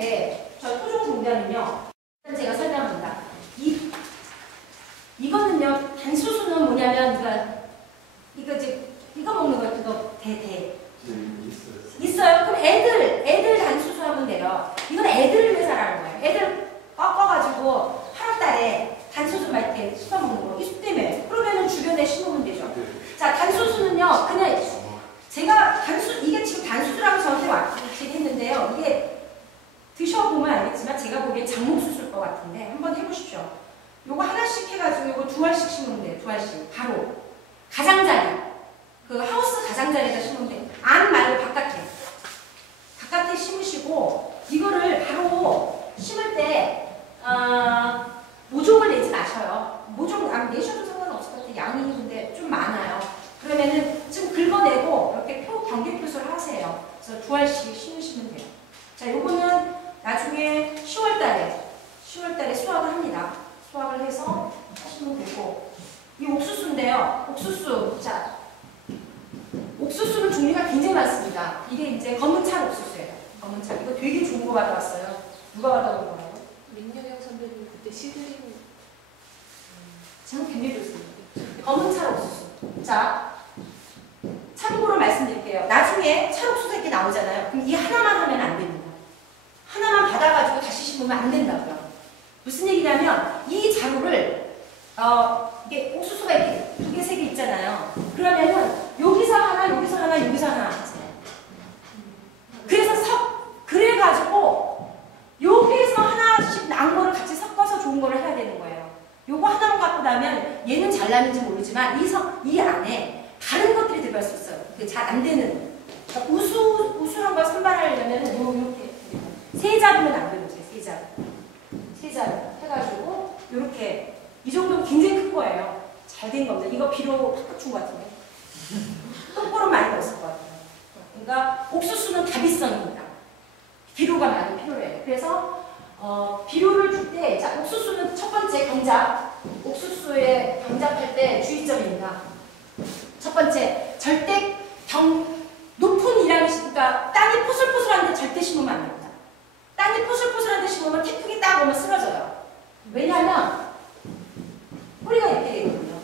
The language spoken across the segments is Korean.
게 저 토종 종자는요. 제가 설명합니다. 이거는요. 단수수는 뭐냐면 이거 먹는 거 이거 대. 있어요. 그럼 애들 단수수 하면 돼요. 이건 애들을 위해서 하는 거예요. 애들 꺾어가지고 8월달에 단수수 막 이렇게 씹어먹는 거. 이수 때문에. 그러면은 주변에 심으면 되죠. 자, 단수수는요. 그냥 제가 이게 지금 단수수라고 저한테 왔긴 했는데요. 이게 드셔보면 알겠지만 제가 보기엔 장목수수일 것 같은데 한번 해보십시오. 요거 하나씩 해가지고 요거 2알씩 심으면 돼요. 2알씩. 바로. 가장자리. 그 하우스 가장자리에다 심으면 돼요. 안 말고 바깥에 심으시고 이거를 바로 심을 때 모종을 내지 마셔요. 모종 안 내셔도 상관없을 것 같아요. 양이 근데 좀 많아요. 그러면은 좀 긁어내고 이렇게 경계표수를 하세요. 그래서 2알씩 심으시면 돼요. 자, 요거는 나중에 10월달에 수확을 합니다. 수확을 해서 하시면 되고 이 옥수수인데요. 자, 옥수수는 종류가 굉장히 많습니다. 이게 이제 검은찰 옥수수예요. 검은찰. 이거 되게 좋은 거 받아왔어요. 누가 받아온 거예요? 민영영 선배님 그때 시드링 지금 굉장히 좋습니다. 검은찰 옥수수. 자, 참고로 말씀드릴게요. 나중에 찰옥수수 이렇게 나오잖아요. 그럼 이 하나만 하면 안 됩니다. 하나만 받아가지고 다시 심으면 안 된다고요. 무슨 얘기냐면 이 자루를 이게 옥수수가 이렇게 2개, 3개 있잖아요. 그러면은 여기서 하나, 여기서 하나, 여기서 하나 하세요. 그래가지고 여기에서 하나씩 난 거를 같이 섞어서 좋은 거를 해야 되는 거예요. 요거 하나만 갖고 나면 얘는 잘 나는지 모르지만 이 안에 다른 것들이 들어갈 수 있어요. 그게 잘 안 되는. 그러니까 우수한 걸 선발하려면 이렇게 세 자루면 안 되는 거예요. 세 자루 해가지고 이렇게 이 정도면 굉장히 큰 거예요. 잘 된 겁니다. 이거 비료 팍팍 준 것 같은데. 똑바로 많이 넣었을 것 같아요. 그러니까 옥수수는 다비성입니다. 비료가 많이 필요해요. 그래서 비료를 줄 때, 자, 옥수수는 첫 번째 경작. 옥수수에 경작할 때 주의점입니다. 첫 번째, 절대 높은 그러니까 땅이 포슬포슬한데 절대 심으면 안 됩니다. 땅이 포슬포슬한데 심으면 태풍이 딱 오면 쓰러져요. 왜냐하면 뿌리가 이렇게 되거든요.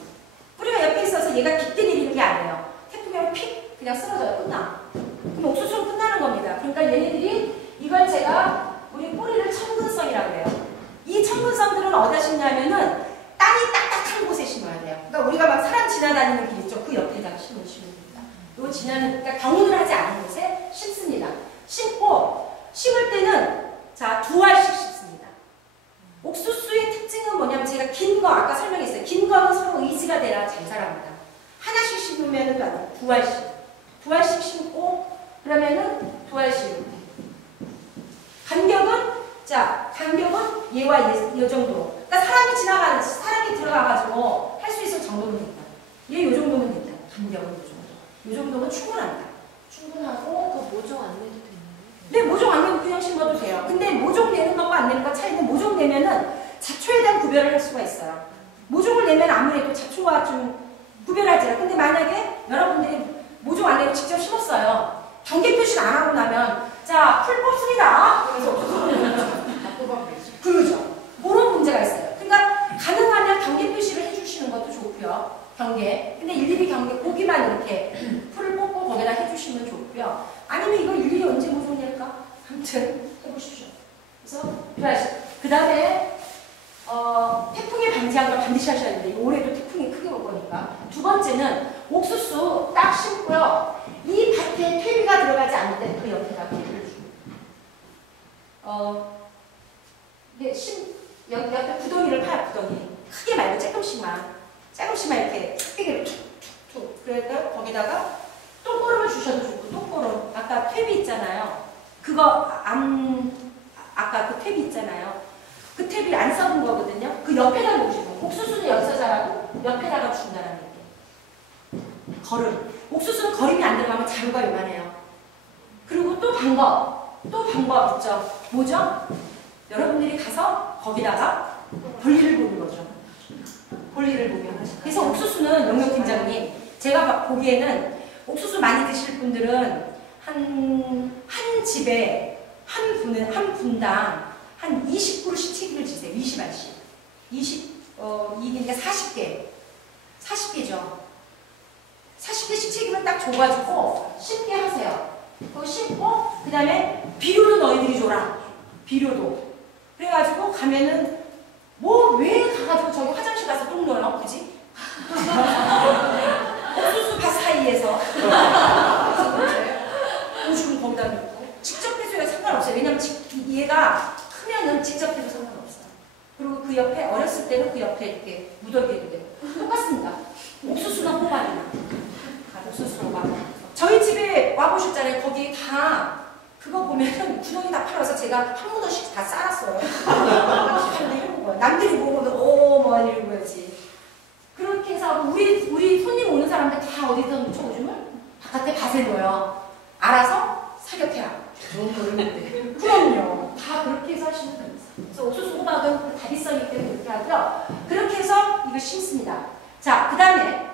뿌리가 옆에 있어서 얘가 깊게 내리는 게 아니에요. 태풍이 오면 픽 그냥 쓰러져요. 끝나. 그럼 옥수수는 끝나는 겁니다. 그러니까 얘네들이 이걸 우리 뿌리를 청근성이라고 해요. 이 청근성들은 어디다 심냐면은 땅이 딱딱한 곳에 심어야 돼요. 그러니까 우리가 막 사람 지나다니는 길 있죠. 그 옆에다가 심으면 됩니다. 요 그러니까 경운을 하지 않은 곳에 심습니다. 심고 심을 때는 자 2알씩 심습니다. 옥수수의 특징은 뭐냐면 제가 긴 거 아까 설명했어요. 긴 거는 서로 의지가 돼야 잘 자랍니다. 하나씩 심으면 또 아니고 2알씩 심고 그러면은 2알씩 간격은 얘와 얘 정도. 그러니까 사람이 들어가가지고 할 수 있을 정도면 된다. 얘 요 정도면 된다. 간격은 요 정도. 요 정도면 충분합니다. 충분하고 그 모종 안 내도 되나요? 네, 모종 안 내면 그냥 심어도 돼요. 근데 모종 내는 것과 안 내는 것 차이는 모종 내면은 잡초에 대한 구별을 할 수가 있어요. 모종을 내면 아무래도 잡초와 좀 구별하죠. 근데 만약에 여러분들이 모종 안 내고 직접 심었어요. 경계 표시를 안 하고 나면 자, 풀 뽑습니다. 그래서 그러죠. 그런 문제가 있어요. 그러니까 가능하면 경계 표시를 해주시는 것도 좋고요. 경계. 근데 일일이 경계 고기만 이렇게 풀을 뽑고 거기다 해주시면 좋고요. 아니면 이걸 일일이 언제 모종낼까? 아무튼 해보십시오. 그래서 그 다음에 태풍에 방지한 걸 반드시 하셔야 되는데 올해도 태풍이 크게 올 거니까. 두 번째는 옥수수 딱 심고요. 이 밭에 퇴비가 들어가지 않을 때 그 옆에다 퇴비를 줍니다. 옆에 구덩이를 파요. 구덩이. 크게 말고 조금씩만 이렇게 툭 툭툭툭. 그래서 거기다가 똥꼬름을 주셔도 좋고 똥꼬름. 아까 퇴비 있잖아요. 아까 그 퇴비 있잖아요. 그 퇴비 안 썩은 거거든요. 그 옆에다 놓으시고 옥수수는 여기서 자라고 옆에다가 준다는 얘기예요. 거름. 옥수수는 거름이 안 들어가면 자루가 요만해요. 그리고 또 방법 있죠. 뭐죠? 여러분들이 가서 거기다가 볼일을 보는 거죠. 볼일을 보면. 그래서 옥수수는 영역팀장님, 제가 보기에는 옥수수 많이 드실 분들은 한 집에 한 분당 한 20그루씩 책임을 지세요. 20알씩. 2니까 40개. 40개죠. 40개씩 책임을 딱 줘가지고 심게 하세요. 그거 심고 그 다음에 비료도 너희들이 줘라. 비료도. 그래가지고 가면은 뭐 왜 가가지고 저기 화장실 가서 똥 넣어요? 그지? 옥수수 밭 사이에서 오줌 거기다 넣고 직접 해줘야 상관없어요. 왜냐면 얘가 크면은 직접 해도 상관없어요. 그리고 그 옆에 어렸을 때는 그 옆에 이렇게 무더기도 되고 똑같습니다. 옥수수나 호박이나 옥수수 호박. 저희 집에 와보셨잖아요. 거기 다 그거 보면은 구멍이 다 팔아서 제가 한 무더씩 다 쌓았어요. 남들이 보고는 뭐 이러고 그러지. 그렇게 해서 우리 손님 오는 사람들 다 어디서 묻혀 오줌을 바깥에 밭에 놓아요. 알아서 사격해라. 좋은 거였는데. 그럼요. 다 그렇게 해서 하시면 됩니다. 그래서 옥수수 호박은 다리성이기 때문에 그렇게 하고요. 그렇게 해서 이거 심습니다. 자, 그 다음에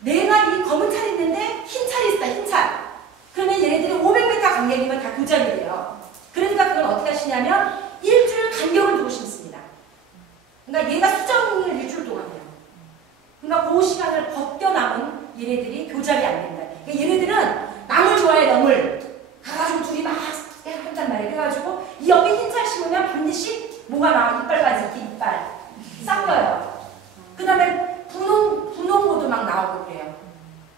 내가 이 검은 찰이 있는데 흰 찰이 있다. 흰 찰. 그러면 얘네들이 500m 간격이면 다 교잡이 돼요. 그러니까 그건 어떻게 하시냐면 일주일 간격을 두고 심습니다. 그러니까 얘가 수정을 일주일 동안 해요. 그러니까 그 시간을 벗겨남은 얘네들이 교잡이 안 된다. 그러니까 얘네들은 나물 좋아해, 나물. 가가지고 둘이 막 한단 말이에요. 그래가지고 이 옆에 흰찰 심으면 반드시 뭐가 나와. 이빨까지 이렇게 이빨. 쌍거예요. 그 다음에 분홍고도 막 나오고 그래요.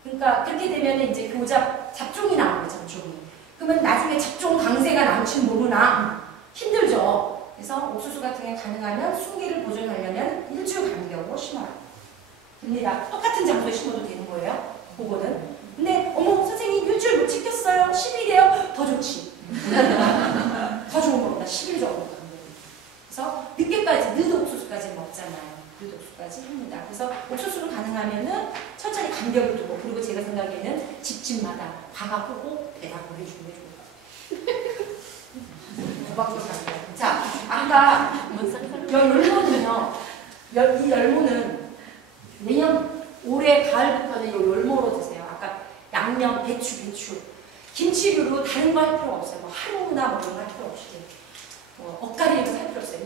그러니까 그렇게 되면 이제 교잡, 잡종이 나오는 거죠, 잡종이. 그러면 나중에 잡종 강세가 나올지는 모르나 힘들죠. 그래서 옥수수 같은 게 가능하면 순기를 보존하려면 일주일 간격으로 심어요. 됩니다. 똑같은 장소에 심어도 되는 거예요. 그거는. 근데 어머 선생님 일주일 못 지켰어요. 10일이에요. 더 좋지. 더 좋은 겁니다. 10일 정도. 그래서 늦게까지 늦옥수수까지 먹잖아요. 늦옥수수까지 합니다. 그래서 옥수수는 가능하면은 천천히 간격을 두고 그리고 제가 생각에는 집집마다 가가 끄고 배가 보내주는 게 좋을 것 같아요. 자, 아까 열무는요. 이 열무는 내년 올해 가을부터는 이 열무로 드세요. 아까 양념, 배추. 김치류로 다른 거 할 필요 없어요. 뭐 하루나 뭐 이런 거 할 필요 없이. 엇갈리는 거 할 필요 없어요.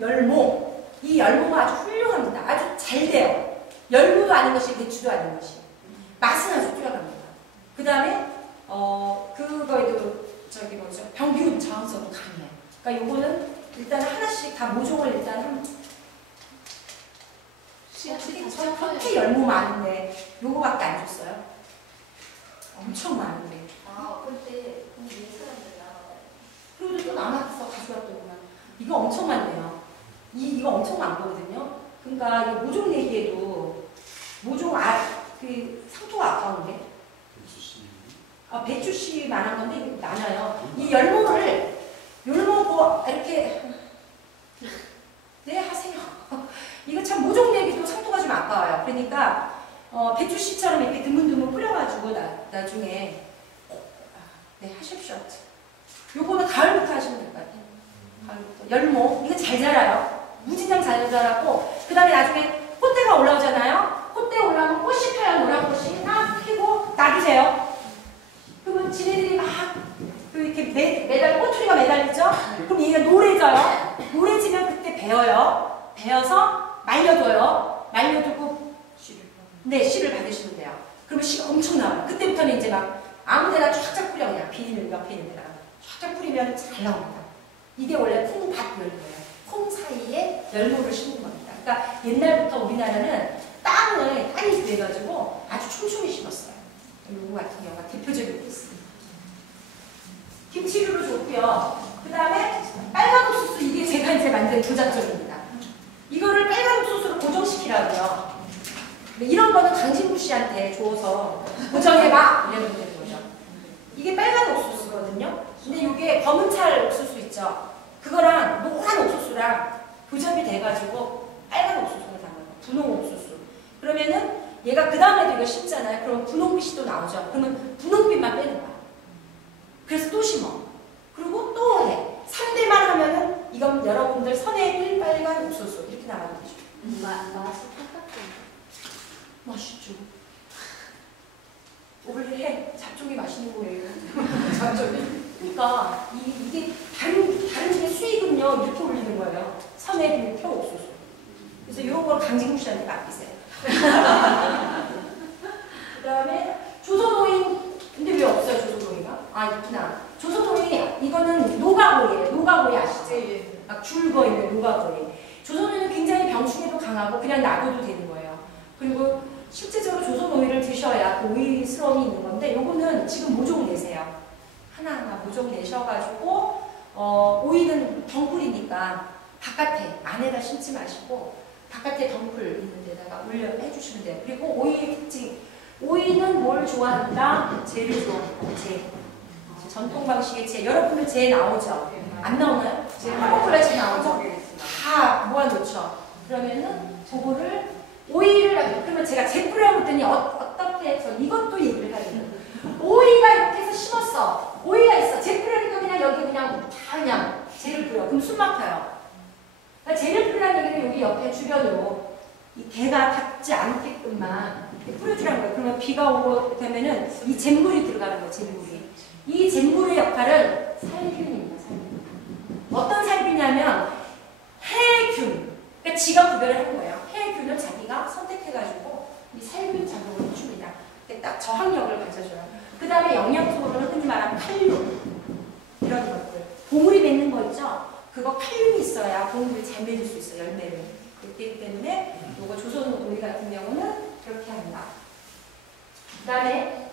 열무. 이 열무가 아주 훌륭합니다. 아주 잘 돼요. 열무도 아닌 것이 배추도 아닌 것이. 맛은 아주 뛰어납니다. 그 다음에 그거에도 저기 뭐죠? 병균 저항성이 강해요. 그러니까 요거는 일단 하나씩 다 모종을 일단 그렇게 열무 많은데 요거밖에 안 줬어요. 엄청 많은데. 근데 사람들 나와요. 그리고 또 남았어 가져왔더구만. 이거 엄청 많네요. 이거 엄청 많거든요. 그러니까 이거 모종 내기에도 그 상토가 아까운데. 배추씨 많은 건데 이게 많아요. 이 열무를 이렇게 하세요. 이거 참 모종 내기도 상토가 좀 아까워요. 그러니까 배추씨처럼 이렇게 드문드문 뿌려가지고 나중에 하십시오. 요거는 가을부터 하시면 될 것 같아요. 가을부터. 열무 이거 잘 자라요. 무진장 잘 자라고 그 다음에 나중에 꽃대가 올라오잖아요. 꽃대 올라오면 꽃이 펴요. 노란 꽃이 딱 피고 놔두세요. 그러면 지네들이 막 이렇게 꼬투리가 매달리죠? 그럼 얘가 노래져요. 노래지면 그때 베어요. 베어서 말려둬요. 말려두고 씨를 받으시면 돼요. 그러면 씨가 엄청 나와요. 그때부터는 이제 막 아무데나 쫙쫙 뿌려 그냥 비닐 옆에 있는 데다가 쫙쫙 뿌리면 잘 나옵니다. 이게 원래 콩밭 열무예요. 콩 사이에 열무를 심는 겁니다. 그러니까 옛날부터 우리나라는 땅이 돼가지고 아주 촘촘히 심었어요. 요거 같은 경우가 대표적인 케이스입니다. 김치류로 줬고요. 그 다음에 빨간 옥수수 이게 제가 이제 만든 교잡종입니다. 이거를 빨간 옥수수로 고정시키라고요. 이런 거는 강진구 씨한테 줘서 고정해봐 이러면 되는 거죠. 이게 빨간 옥수수거든요. 근데 이게 검은 찰 옥수수 있죠. 그거랑 노란 옥수수랑 교잡이 돼가지고 빨간 옥수수가 나와요. 분홍 옥수수. 그러면은 얘가 그 다음에도 이거 심잖아요. 그러면 분홍빛이 또 나오죠. 그러면 분홍빛만 빼는 거야. 그래서 또 심어. 그리고 또 해. 3대만 하면은 이건 여러분들 선의 1빨간 옥수수 이렇게 나가는 거죠. 맛이 똑같은 맛있죠. 원래 잡종이 맛있는 거예요. 잡종이. 그러니까 이게 다른 집의 수익은요 이렇게 올리는 거예요. 선에 필요 없어서. 그래서 이런 걸 강진구 씨한테 맡기세요. 그다음에 조선오이. 근데 왜 없어요 조선오이가? 아 있구나. 조선오이 이거는 노가오이예요. 노가오이 아시죠? 막 줄거 있는 노가오이. 조선오이는 굉장히 병충해도 강하고 그냥 놔둬도 되는 거예요. 그리고 실제적으로 조선오이를 드셔야 그 오이스러움이 있는 건데 요거는 지금 모종 내세요. 하나하나 모종 내셔가지고 오이는 덩굴이니까 바깥에 안에다 심지 마시고 바깥에 덩굴 있는 데다가 올려 해주시면 돼요. 그리고 오이의 특징. 오이는 뭘 좋아한다? 재를 좋아한다. 재. 전통 방식의 재. 여러분들 재 나오죠? 안 나오나요? 화목플라시 나오죠? 다 모아놓죠. 그러면은 저거를 오이를 그러면 제가 재 뿌려고 했더니 어떻게 해서 이것도 얘기를 해야 돼요. 오이가 이렇게 해서 심었어. 오이가 있어. 재 뿌리니까 그냥 여기 그냥 다 그냥 재를 뿌려. 그럼 숨 막혀요. 그러니까 재를 뿌리라는 얘기는 여기 옆에 주변으로 이 대가 닿지 않게끔만 뿌려주라는 거예요. 그러면 비가 오고 되면은 이 잿물이 들어가는 거예요. 잿물이. 이 잿물의 역할은 살균입니다. 살균. 어떤 살균이냐면 해균. 그러니까 지가 구별을 하는 거예요. 해균을 자기가 선택해가지고 이 살균 작용을 해줍니다. 딱 저항력을 가져줘요. 그 다음에 영양소로는 흔히 말하는 칼륨. 이런 것들. 봉우리 맺는 거 있죠? 그거 칼륨이 있어야 봉우리를 잘 맺을 수 있어요. 열매를. 그렇기 때문에 요거 조선오이 같은 경우는 그렇게 합니다. 그 다음에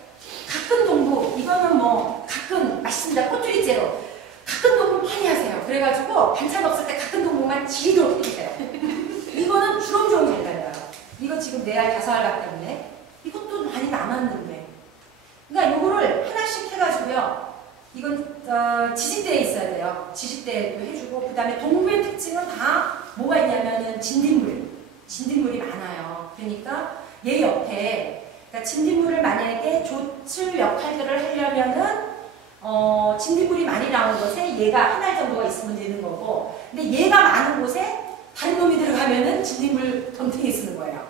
가끔 동부. 이거는 뭐 가끔 맛있습니다. 꼬투리째로. 가끔 동부 많이 하세요. 그래가지고 반찬 없을 때 가끔 동부만 지리도록 해주세요. 이거는 주렁주렁 잘 달려요. 이거 지금 4알, 5알 때문에 이것도 많이 남았는데. 그러니까 요거를 하나씩 해가지고요. 이건 지지대에 있어야 돼요. 지지대도 해주고 그 다음에 동부의 특징은 다 뭐가 있냐면은 진딧물. 진딧물이 많아요. 그러니까 얘 옆에 그러니까 진딧물을 만약에 조칠 역할들을 하려면은 진딧물이 많이 나오는 곳에 얘가 한 알 정도가 있으면 되는 거고 근데 얘가 많은 곳에 다른 놈이 들어가면은 진딧물 덤탱이 쓰는 거예요.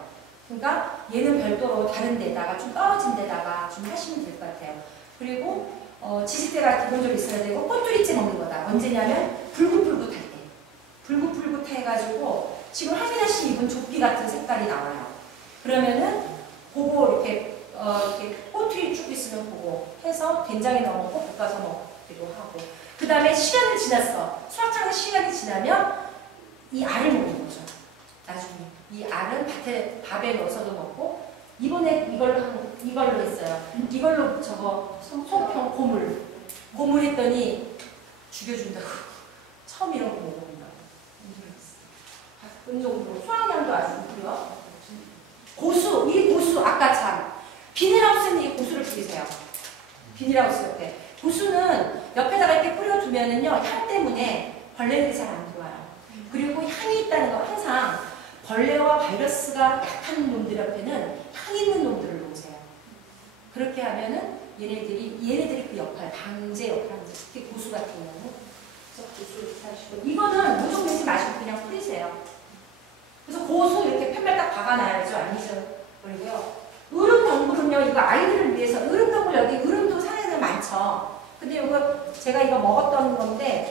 그러니까 얘는 별도로 다른 데다가 좀 떨어진 데다가 좀 하시면 될 것 같아요. 그리고 지지대가 기본적으로 있어야 되고 꼬투리째 먹는 거다. 언제냐면 불긋불긋 할 때. 불긋불긋 해가지고 지금 하빈아씨 입은 조끼 같은 색깔이 나와요. 그러면은 그거 이렇게 꼬투리 쭉 있으면 그거 해서 된장에 넣어먹고 볶아서 먹기도 하고 그 다음에 시간이 지났어. 수확장의 시간이 지나면 이 알을 먹는 거죠. 나중에 이 알은 밥에 넣어서도 먹고 이번에 이걸로 했어요. 이걸로 저거 소평 고물 했더니 죽여준다고. 처음 이런 거 먹어본다고. 은정도 수확량도 아주 높고요. 고수, 이 고수 아까 참 비닐하우스는 이 고수를 뿌리세요. 비닐하우스 옆에. 고수는 옆에다가 이렇게 뿌려두면은요 향 때문에 벌레들이 잘 안 들어와요. 그리고 향이 있다는 거 항상 벌레와 바이러스가 약한 놈들 옆에는 향 있는 놈들을 놓으세요. 그렇게 하면은 얘네들이 그 역할, 방제 역할을 합니다. 특히 고수 같은 경우. 그래서 고수 이렇게 하시고 이거는 모종 내지 마시고 그냥 뿌리세요. 그래서 고수 이렇게 편말 딱 박아놔야죠. 아니죠. 그리고요. 으름덩굴은요, 이거 아이들을 위해서, 으름덩굴 여기 으름도 산에는 많죠. 근데 이거, 제가 이거 먹었던 건데,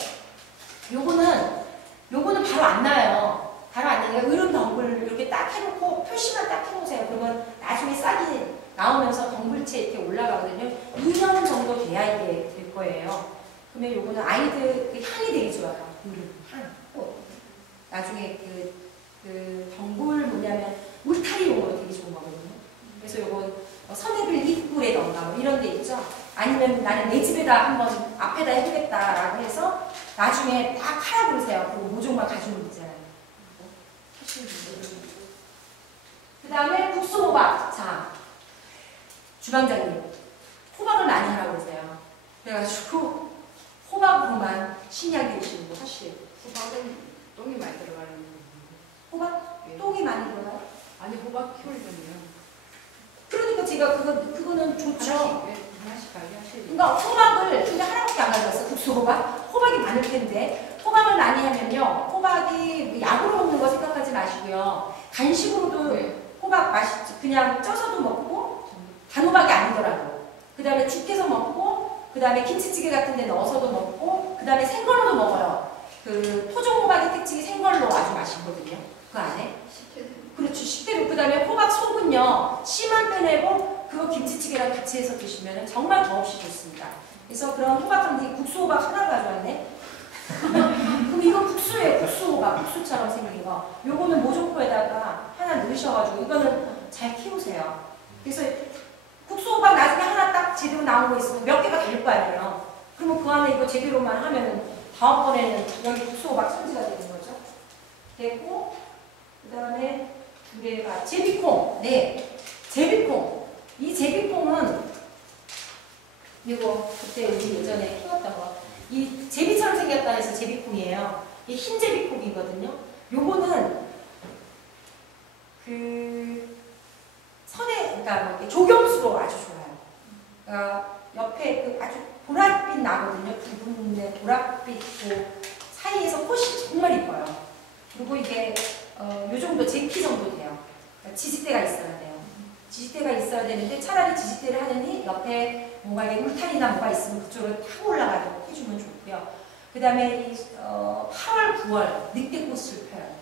요거는 바로 안 나요. 바로 안 나니까 으름덩굴 이렇게 딱 해놓고 표시만 딱 해놓으세요. 그러면 나중에 싹이 나오면서 덩굴채 이렇게 올라가거든요. 2년 정도 돼야 이게 될 거예요. 그러면 요거는 아이들 향이 되게 좋아요. 향, 꽃. 나중에 그 덩굴 뭐냐면 울타리용으로 되게 좋은 거거든요. 그래서 요건 선액을 입구에던가 뭐 이런 데 있죠. 아니면 나는 내 집에다 한번 앞에다 해주겠다라고 해서 나중에 딱 하라 그러세요. 그리고 모종만 가지고 있잖아요. 그 다음에 국수호박. 자, 주방장님 호박을 많이 하라고 그러세요. 그래가지고 호박으로만 신약 드시는 거 사실. 호박은 똥이 많이 들어가는 호박? 예. 똥이 많이 들어가요? 아니 호박 키우려면 그러니까 제가 그거는 좋죠. 하나씩 관리하셔야 돼요. 그러니까 호박을 근데 하나밖에 안 가져왔어. 국수호박. 호박이 많을 텐데 호박을 많이 하면요. 호박이 약으로 먹는 거 생각하지 마시고요. 간식으로도 네. 호박 맛있지. 그냥 쪄서도 먹고 단호박이 아니더라도. 그 다음에 죽게서 먹고 그 다음에 김치찌개 같은 데 넣어서도 먹고, 그 다음에 생걸로도 먹어요. 그 토종호박의 특징이 생걸로 아주 맛있거든요. 그 안에. 그렇죠. 식대로. 그 다음에 호박 속은요, 씨만 빼내고 그거 김치찌개랑 같이 해서 드시면 정말 더없이 좋습니다. 그래서 그런 호박 한 개, 국수 호박 하나 가져왔네. 그럼 이건 국수예요. 국수 호박. 국수처럼 생긴 거. 요거는 모종포에다가 하나 넣으셔가지고 이거는 잘 키우세요. 그래서 국수 호박 나중에 하나 딱 제대로 나온 거 있으면 몇 개가 될 거 아니에요. 그러면 그 안에 이거 제대로만 하면은 다음번에는 여기 국수 호박 천지가 되는 거죠. 됐고, 그 다음에 두 개가 제비콩. 네, 제비콩. 이 제비콩은 이거 그때 우리 예전에 키웠던 거. 이 제비처럼 생겼다 해서 제비콩이에요. 이 흰 제비콩이거든요. 요거는 그 그러니까 뭐 이렇게 조경수로 아주 좋아요. 그러니까 옆에 그 아주 보랏빛 나거든요. 붉은 보랏빛 그 사이에서 꽃이 정말 이뻐요. 그리고 이게 요 정도 제 키 정도 돼요. 그러니까 지지대가 있어야 돼요. 지지대가 있어야 되는데 차라리 지지대를 하느니 옆에 뭔가 이게 울타리나 뭐가 있으면 그쪽으로 타고 올라가도록 해주면 좋고요. 그 다음에 8월, 9월 늑대꽃을 펴요.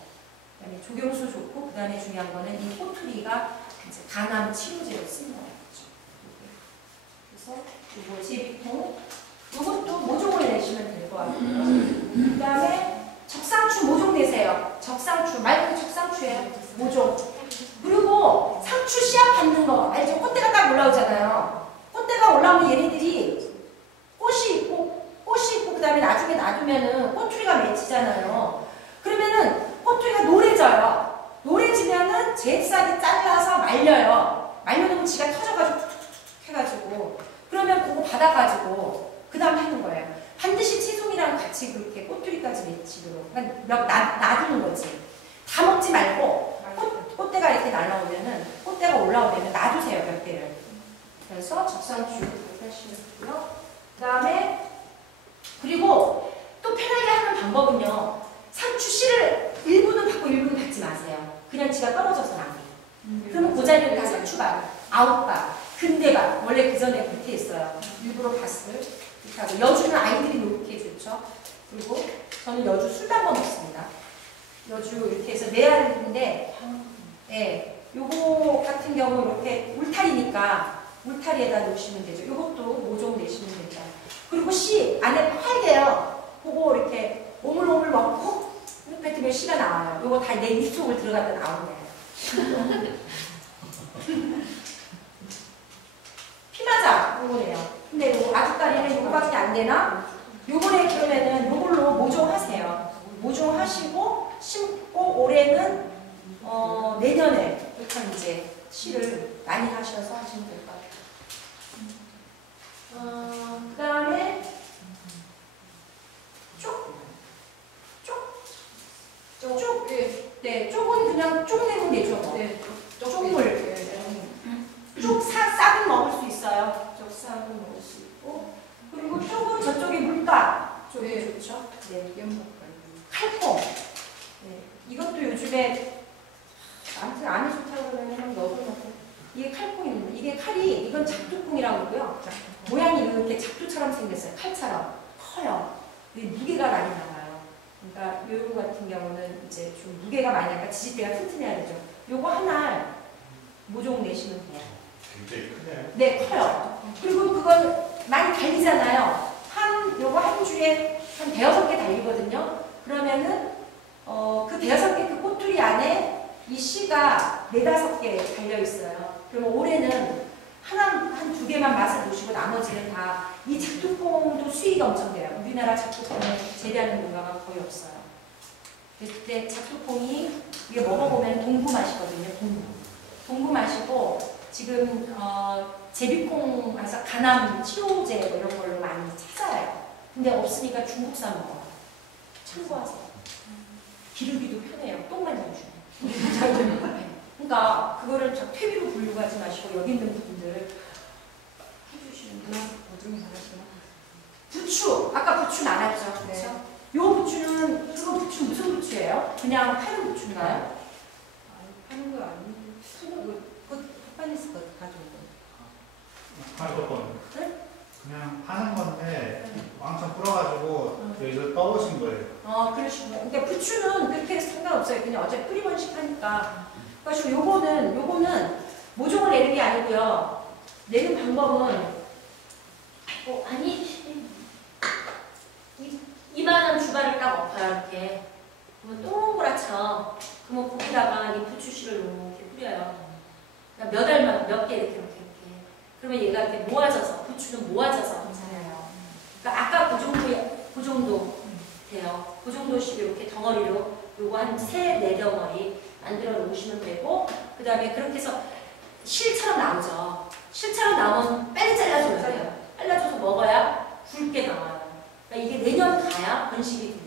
그 다음에 조경수 좋고, 그 다음에 중요한 거는 이 꼬투리가 이제 간암 치료제로 쓰는 거예요. 그래서 이거 제비콩, 이것도 모종을 내시면 될 것 같고요. 그 다음에 적상추 모종 내세요. 적상추, 말 그대로 적상추예요. 모종. 그리고 상추 씨앗 받는 거 알죠? 꽃대가 딱 올라오잖아요. 꽃대가 올라오면 얘네들이 꽃이 있고 그 다음에 나중에 놔두면은 꼬투리가 맺히잖아요. 그러면은 꼬투리가 노래져요. 노래지면은 잽싸게 잘라서 말려요. 말려놓으면 지가 터져가지고 툭툭툭 해가지고, 그러면 그거 받아가지고 그 다음 하는 거예요. 반드시 채송이랑 같이 그렇게 꼬투리까지 맺히도록 놔두는 거지. 다 먹지 말고 꽃대가 이렇게 날라오면은, 꽃대가 올라오면 놔두세요, 몇 개를. 그래서 적상추 그렇게 하시고요. 그 다음에 그리고 또 편하게 하는 방법은요, 상추 씨를 일부는 받고 일부는 받지 마세요. 그냥 지가 떨어져서 나게. 그러면 그 자리를 다 상추밭, 아웃밭, 근대밭, 원래 그 전에 그렇게 했어요. 일부러 밭을 이렇게 하고. 여주는 아이들이 놓게 좋죠. 그리고 저는 여주 술담궈 먹습니다. 여주 이렇게 해서 메알인데, 네, 요거 같은 경우 이렇게 울타리니까 울타리에다 놓으시면 되죠. 요것도 모종 내시면 됩니다. 그리고 씨 안에 빨개요. 그거 이렇게 오물오물 먹고 이렇게 뱉으면 씨가 나와요. 요거 다 내 입속을 들어갔다 나오네요. 피마자 요거네요. 근데 요 아주까리는 요거밖에 안 되나? 요번에 그러면은 요걸로 모종하세요. 모종하시고 심고 올해는 내년에 이렇게 이제 씨를 많이 하셔서 하시면 될 것 같아요. 그 다음에 쪽. 네, 쪽은 그냥 쪽 내면 되죠. 네, 쪽물. 쪽 싹은 먹을 수 있어요. 쪽 싹은 먹을 수 있고. 그리고 쪽은 저쪽에 물가 쪽이 좋죠. 네, 칼콩. 네, 이것도 요즘에 아무튼 안에 좋다고 그러면 넣어놓고. 이게 칼콩입니다. 이게 칼이, 이건 작두콩이라고 하고요. 모양이 이렇게 작두처럼 생겼어요. 칼처럼 커요. 무게가 많이 나가요. 그러니까 요거 같은 경우는 이제 좀 무게가 많이 나니까 지지대가 튼튼해야 되죠. 요거 하나 모종 내시면 돼요. 굉장히 크네요. 네, 커요. 그리고 그건 많이 달리잖아요. 요거 한 주에 한 5개 달리거든요. 그러면은 그 5개 그 꼬투리 안에 이 씨가 4-5개 달려 있어요. 그러면 올해는 한 2개만 맛을 보시고 나머지는 다, 이 작두콩도 수익이 엄청 돼요. 우리나라 작두콩을 재배하는 농가가 거의 없어요. 그때 작두콩이 이게 먹어보면 동부 맛이거든요. 동부 맛이고, 지금 제비콩 가서 간암 치료제 뭐 이런 걸로 많이 찾아요. 근데 없으니까 중국산 먹어요. 참고하세요. 기르기도 편해요. 똥만 잘 주네. 그러니까 그거를 퇴비로 분류고 하지 마시고 여기 있는 분들 해주시는 거. 모종이 잘하시나? 부추! 아까 부추 나눴죠? 그렇죠? 요 부추는, 그거 부추 무슨 부추예요? 그냥 파는 부추인가요? 하는 거 아닌데. 그 핫바니스 거 가져온 거. 파는 건 네? 그냥 파는 거는 밭에 왕창 뿌려가지고 여기서 떠오신 거예요. 그러시구나. 그러니까 부추는 그렇게 해서 상관없어요. 그냥 어차피 뿌리번식 하니까. 그래서 요거는 모종을 내는 게 아니고요. 내는 방법은, 이만한 주발을 딱 엎어요, 이렇게. 그러면 동그랗죠. 그러면 거기다가 이 부추씨를 이렇게 뿌려요. 그러니까 몇 알만, 몇 개 이렇게. 그러면 얘가 이렇게 모아져서, 부추는 모아져서 자라요. 그러니까 아까 그 정도 돼요. 그 정도씩 이렇게 덩어리로 요거 한 3-4덩어리 만들어 놓으시면 되고, 그 다음에 그렇게 해서 실처럼 나오죠. 실처럼 나오면 빨리 잘라줘야 돼요. 잘라줘서 먹어야 굵게 나와요. 그러니까 이게 내년 가야 번식이 돼요.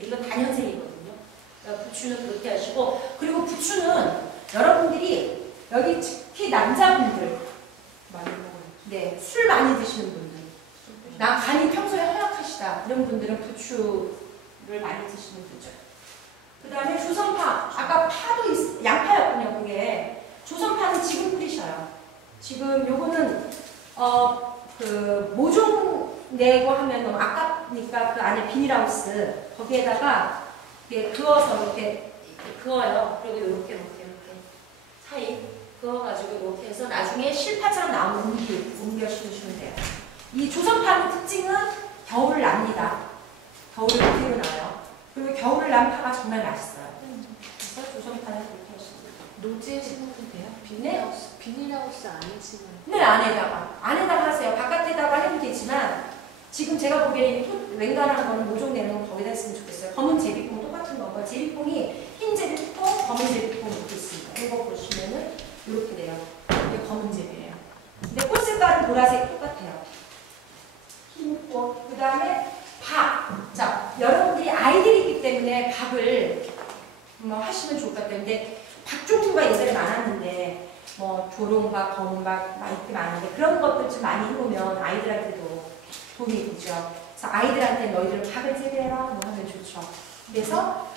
이건 단연생이거든요. 그러니까 부추는 그렇게 하시고, 그리고 부추는 여러분들이 여기 특히 남자분들, 많이 먹어요. 네, 술 많이 드시는 분들, 나 간이 평소에 허약하시다 이런 분들은 부추를 많이 드시는 분죠. 그 다음에 조선파, 아까 파도 양파였군요. 그게 조선파는 지금 뿌리셔요. 지금 요거는 그 모종 내고 하면 너무 아깝니까 그 안에 비닐하우스 거기에다가 이렇게 그어서 이렇게 그어요. 그리고 이렇게 사이 그어가지고 이렇게 해서 나중에 실파처럼 나오는 옮겨 심으시면 돼요. 이 조선파의 특징은 겨울을 납니다. 겨울을 그대로 나요. 그리고 겨울을 난 파가 정말 맛있어요. 그래서 조선파는 그렇게 하시면 돼요. 노지에 심어도 돼요? 비닐하우스 안에 심어요? 네, 안에다가 하세요. 바깥에다가 해도 되지만 지금 제가 보기에 웬간한 거는 모종 내는 건 거기다 했으면 좋겠어요. 검은 제비뽕 똑같은 거고 제비뽕이 흰 제비뽕, 검은 제비뽕 이렇게 있습니다. 이거 보시면은 이렇게 돼요. 이게 검은 제비예요. 근데 꽃 색깔은 보라색 똑같아요. 흰 꽃. 그 다음에 밥. 자, 여러분들이 아이들이 있기 때문에 밥을 하시면 좋을 것 같아요. 근데 밥 종류가 예전에 많았는데 뭐 조롱밥, 검은밥 이렇게 많은데 그런 것들 좀 많이 해보면 아이들한테도 도움이 되죠. 그래서 아이들한테 너희들 밥을 재배해라 뭐 하면 좋죠. 그래서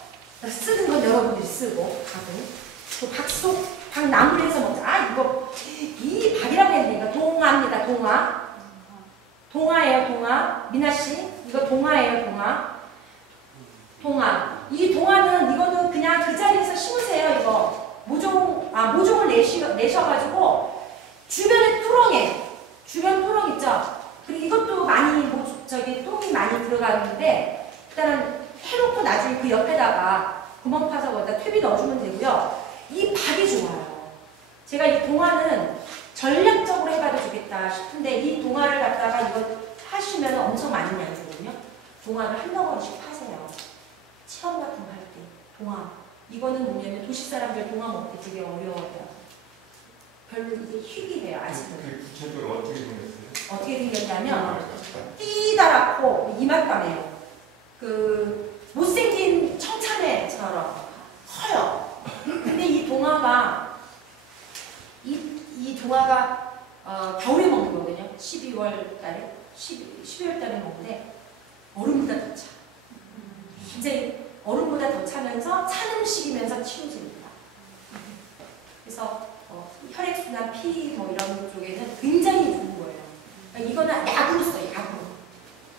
쓰는 건 여러분들이 쓰고 밥은 밥 나물을 해서 먹자. 이 밥이라고 했는데 이거 동화입니다. 동화예요. 미나씨 이거 동화예요. 동화. 이 동화는 이거는 그냥 그 자리에서 심으세요. 이거 모종을 내셔가지고 주변에 주변 토롱 있죠. 그리고 이것도 많이 똥이 많이 들어가는데 일단은 해놓고 나중에 그 옆에다가 구멍 파서 거기다 퇴비 넣어주면 되고요. 이 밥이 좋아요. 제가 이 동화는 전략적으로 해봐도 좋겠다 싶은데 이 동화를 갖다가 이거 하시면 엄청 많이 나거든요. 동화를 한 덩어리씩 파세요. 체험 같은 거 할 때 동화. 이거는 뭐냐면 도시 사람들 동화 먹기 되게 어려워요. 별로 이게 희귀해요 아직은. 그 구체적으로 어떻게 생겼어요? 어떻게 생겼냐면 띠다랗고 이맛감해요. 그 못생긴 청참회처럼 커요. 근데 이 동화가 겨울에 먹는 거거든요. 12월 달에 12월 달에 먹는데 얼음보다 더 차. 이제 얼음보다 더 차면서 찬 음식이면서 치우집니다. 그래서 혈액순환, 피 뭐 이런 쪽에는 굉장히 좋은 거예요. 그러니까 이거는 약으로 써요.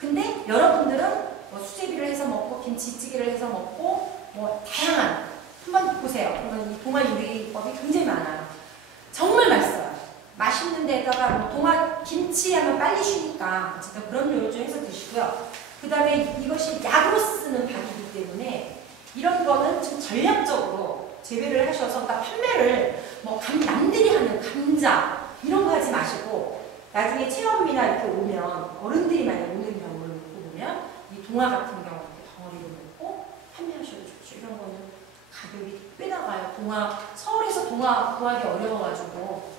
근데 여러분들은 뭐 수제비를 해서 먹고 김치찌개를 해서 먹고 뭐 다양한 한번 보세요. 그러면 이 동화 요리법이 굉장히 많아요. 정말 맛있어요. 맛있는 데다가 뭐 동화 김치 하면 빨리 쉬니까 어쨌든 그런 요리 좀 해서 드시고요. 그 다음에 이것이 약으로 쓰는 밥이기 때문에 이런 거는 좀 전략적으로 재배를 하셔서 딱 판매를 남들이 하는 감자 이런 거 하지 마시고 나중에 체험이나 이렇게 오면 어른들이 만약 오는 경우를 놓고 보면 이 동화 같은 경우 이렇게 덩어리로 놓고 판매하셔도 좋죠. 이런 거는 가격이 꽤 나가요. 서울에서 동화 구하기 어려워가지고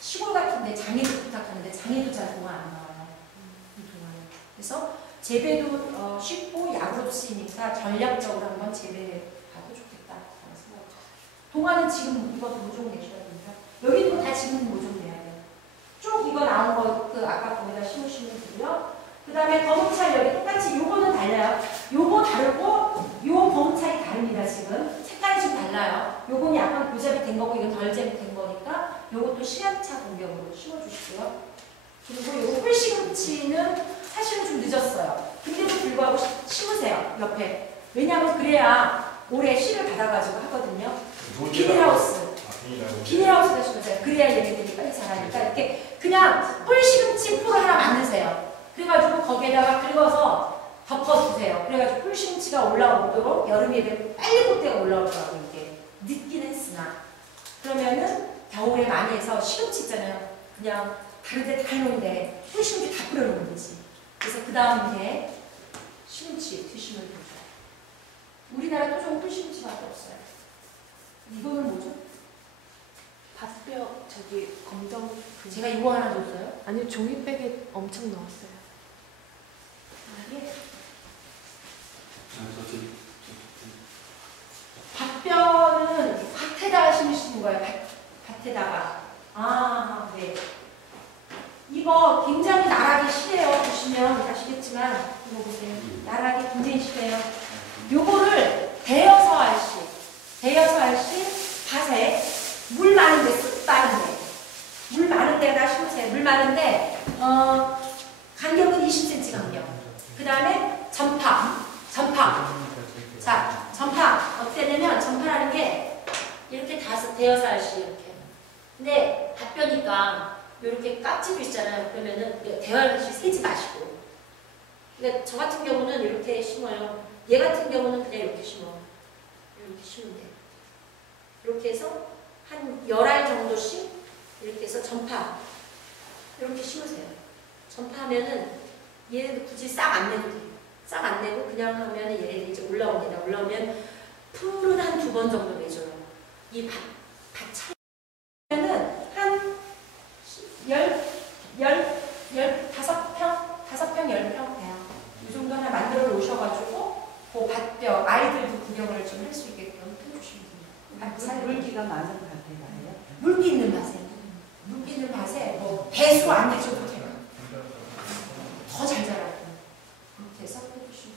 시골 같은데 장애도 부탁하는데 장애도 잘 동화 안 나와요. 이 동화는. 그래서 재배도 쉽고 약으로 쓰이니까 전략적으로 한번 재배를 가도 좋겠다 라는 생각이죠. 동화는 지금 이것도 모종 내셔야 됩니다. 여기도 다 지금 모종 내야 돼요. 쭉 이거 나온 거 아까 거기다 심으시면 되고요. 그 다음에 검은찰 여기 똑같이 요거는 달라요. 요거 다르고 요 검은찰이 다릅니다. 지금 색깔이 좀 달라요. 요거는 약간 고잡이 된 거고 이건 덜 잡이 된 거니까 요것도 시간차 공격으로 심어주시고요. 그리고 요 홀씨금치는 사실은 좀 늦었어요. 근데도 불구하고 심으세요. 옆에. 왜냐하면 그래야 올해 씨를 받아가지고 하거든요. 비닐하우스. 비닐하우스에다 심으세요. 그래야 얘네들이 빨리 자라니까 이렇게 그냥 꿀 시금치 포를 하나 만드세요. 그래가지고 거기에다가 긁어서 덮어주세요. 그래가지고 꿀 시금치가 올라오도록 여름에 되면 빨리 꽃대가 올라오더라고요. 이게 늦긴 했으나 그러면은 겨울에 많이 해서 시금치 있잖아요. 그냥 다른 데 다 해놓은데 꿀 시금치 다 뿌려놓으면 되지. 그래서 그 다음 해에 시금치 드시면 되죠. 우리나라 토종 꿀 시금치밖에 없어요. 이거는 뭐죠? 밭뼈 저기 검정 제가 이거 하나 줬어요? 아니요 종이백에 엄청 넣었어요. 이게 밭뼈는 밭에다가 심으시는 거예요. 밭에다가. 아, 네. 이거 굉장히 나락이 심해요. 보시면 아시겠지만 이거 보세요. 나락이 굉장히 심해요. 요거를 대여섯 알씩 밭에 물 많은데 쑥 빠른데 물 많은 데다 심으세요. 물 많은데 간격은 20cm 간격. 그 다음에 전파. 자, 전파 어떻게 되냐면 전파라는 게 이렇게 대여섯 알씩 이렇게. 근데 밭뼈니까 이렇게 깍지도 있잖아요. 그러면은 대여섯 세지 마시고. 근데 저 같은 경우는 이렇게 심어요. 얘 같은 경우는 그냥 이렇게 심어. 이렇게 심으면 돼요. 이렇게 해서 한 10알 정도씩 이렇게 해서 전파 이렇게 심으세요. 전파하면은 얘네들 굳이 싹 안 내도 돼요. 싹 안 내고 그냥 하면 얘네들이 이제 올라옵니다. 올라오면 풀은 한 2번 정도 내줘요. 이 밭 차이면은 한 5평, 10평 돼요. 이 정도 하나 만들어 놓으셔가지고 그 밭뼈 아이들도 구경을 좀 할 수 있게끔 해주시면 됩니다. 물기가 많은 밭에가요? 물기 있는 밭에. 물기 있는 밭에 뭐 배수 안 해줘도 돼요. 더 잘 자라고. 이렇게 해서 해주시면